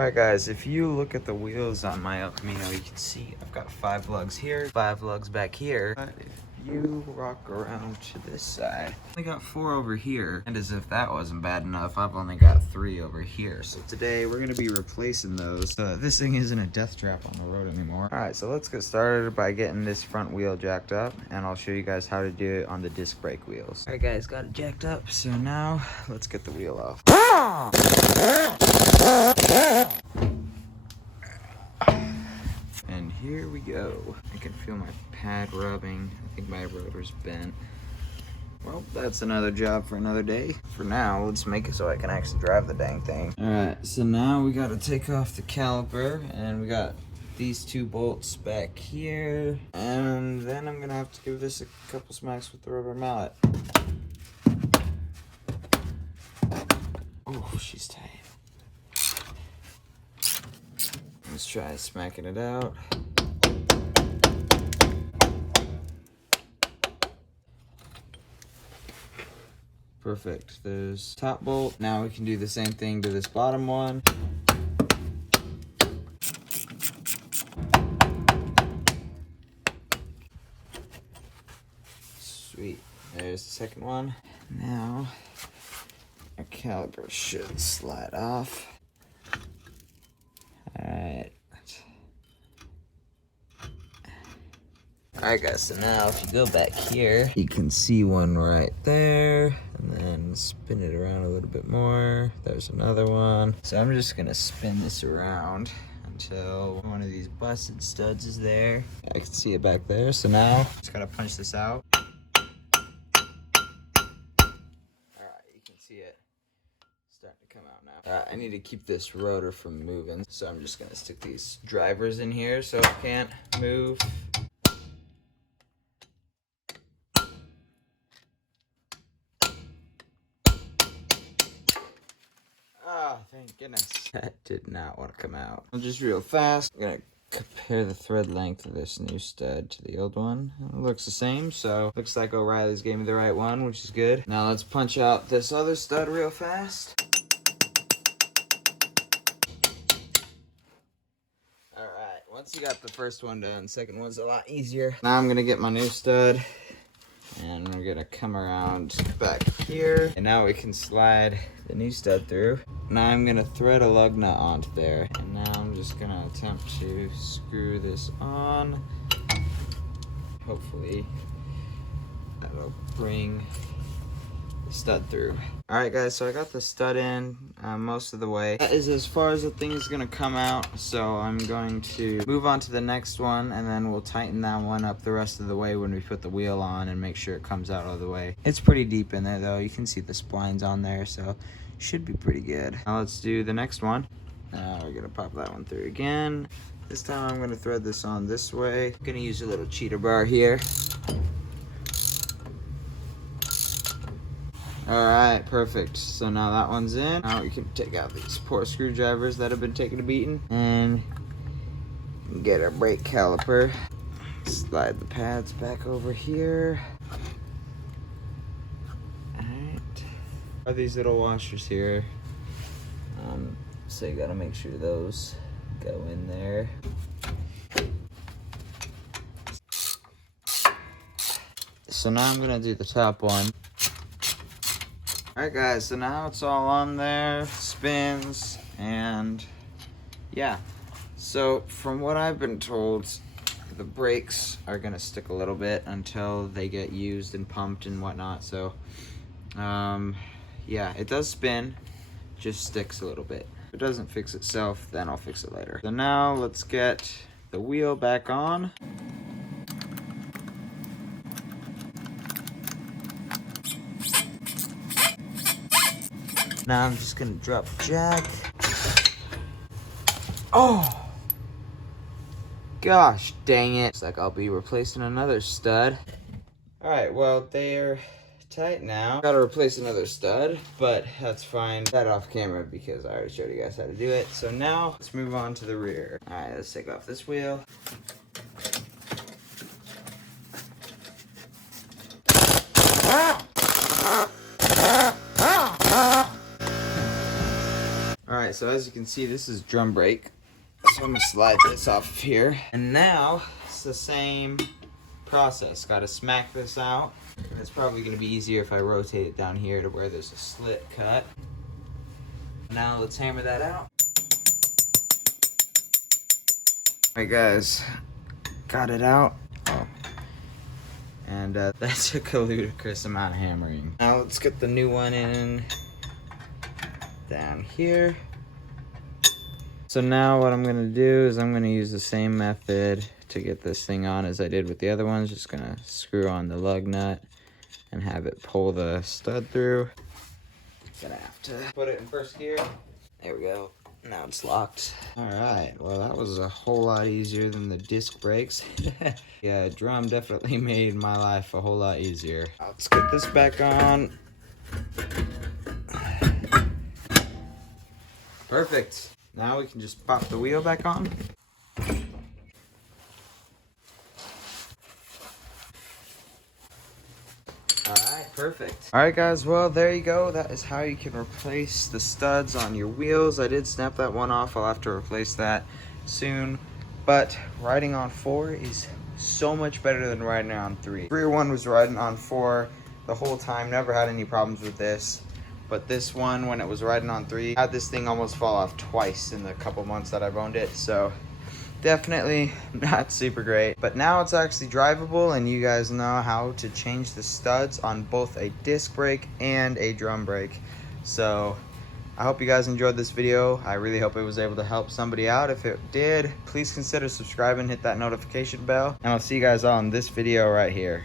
Alright guys, if you look at the wheels on my El Camino, you can see I've got 5 lugs here, 5 lugs back here. But if you rock around to this side, I only got 4 over here. And as if that wasn't bad enough, I've only got 3 over here. So today we're gonna be replacing those so that this thing isn't a death trap on the road anymore. Alright, so let's get started by getting this front wheel jacked up, and I'll show you guys how to do it on the disc brake wheels. Alright guys, got it jacked up, so now let's get the wheel off. And here we go. I can feel my pad rubbing. I think my rotor's bent. Well, that's another job for another day. For now, let's make it so I can actually drive the dang thing. Alright, so now we gotta take off the caliper, and we got these 2 bolts back here. And then I'm gonna have to give this a couple smacks with the rubber mallet. Oh, she's tight. Let's try smacking it out. Perfect. There's top bolt. Now we can do the same thing to this bottom one. Sweet. There's the second one. Now our caliper should slide off. Alright guys, so now if you go back here, you can see one right there, and then spin it around a little bit more. There's another one. So I'm just gonna spin this around until one of these busted studs is there. I can see it back there, so now just gotta punch this out. Alright, you can see it starting to come out now. Alright, I need to keep this rotor from moving, so I'm just gonna stick these drivers in here so it can't move. Oh, thank goodness. That did not want to come out. Just real fast, I'm gonna compare the thread length of this new stud to the old one. It looks the same, so looks like O'Reilly's gave me the right one, which is good. Now let's punch out this other stud real fast. Alright, once you got the first one done, second one's a lot easier. Now I'm gonna get my new stud, and we're gonna come around back here. And now we can slide the new stud through. Now I'm gonna thread a lug nut onto there. And now I'm just gonna attempt to screw this on. Hopefully that'll bring the stud through. Alright guys, so I got the stud in most of the way. That is as far as the thing is gonna come out. So I'm going to move on to the next one, and then we'll tighten that one up the rest of the way when we put the wheel on and make sure it comes out all the way. It's pretty deep in there though. You can see the splines on there, so should be pretty good. Now let's do the next one. We're gonna pop that one through again. This time I'm gonna thread this on this way. I'm gonna use a little cheater bar here. Alright, perfect. So now that one's in. Now we can take out these poor screwdrivers that have been taking a beating. And get our brake caliper. Slide the pads back over here. Alright. Are these little washers here. So you gotta make sure those go in there. So now I'm gonna do the top one. Alright guys, so now it's all on there, spins, and yeah. So from what I've been told, the brakes are gonna stick a little bit until they get used and pumped and whatnot. So yeah, it does spin, just sticks a little bit. If it doesn't fix itself, then I'll fix it later. So now let's get the wheel back on. Now I'm just gonna drop the jack. Oh! Gosh dang it. Looks like I'll be replacing another stud. Alright, well, they're tight now. Gotta replace another stud, but that's fine. That off camera because I already showed you guys how to do it. So now, let's move on to the rear. Alright, let's take off this wheel. right, so as you can see, this is drum brake. So I'm gonna slide this off of here. And now it's the same process. Gotta smack this out. It's probably gonna be easier if I rotate it down here to where there's a slit cut. Now let's hammer that out. All right, guys, got it out. Oh. And that took a ludicrous amount of hammering. Now let's get the new one in down here. So now what I'm gonna do is I'm gonna use the same method to get this thing on as I did with the other ones. Just gonna screw on the lug nut and have it pull the stud through. Gonna have to put it in first gear. There we go. Now it's locked. All right, well that was a whole lot easier than the disc brakes. Yeah, drum definitely made my life a whole lot easier. Let's get this back on. Perfect. Now we can just pop the wheel back on. Alright, perfect. Alright guys, well there you go. That is how you can replace the studs on your wheels. I did snap that one off. I'll have to replace that soon. But riding on 4 is so much better than riding on 3. 301 was riding on 4 the whole time. Never had any problems with this. But this one, when it was riding on 3, I had this thing almost fall off twice in the couple months that I've owned it. So definitely not super great. But now it's actually drivable, and you guys know how to change the studs on both a disc brake and a drum brake. So I hope you guys enjoyed this video. I really hope it was able to help somebody out. If it did, please consider subscribing, hit that notification bell, and I'll see you guys on this video right here.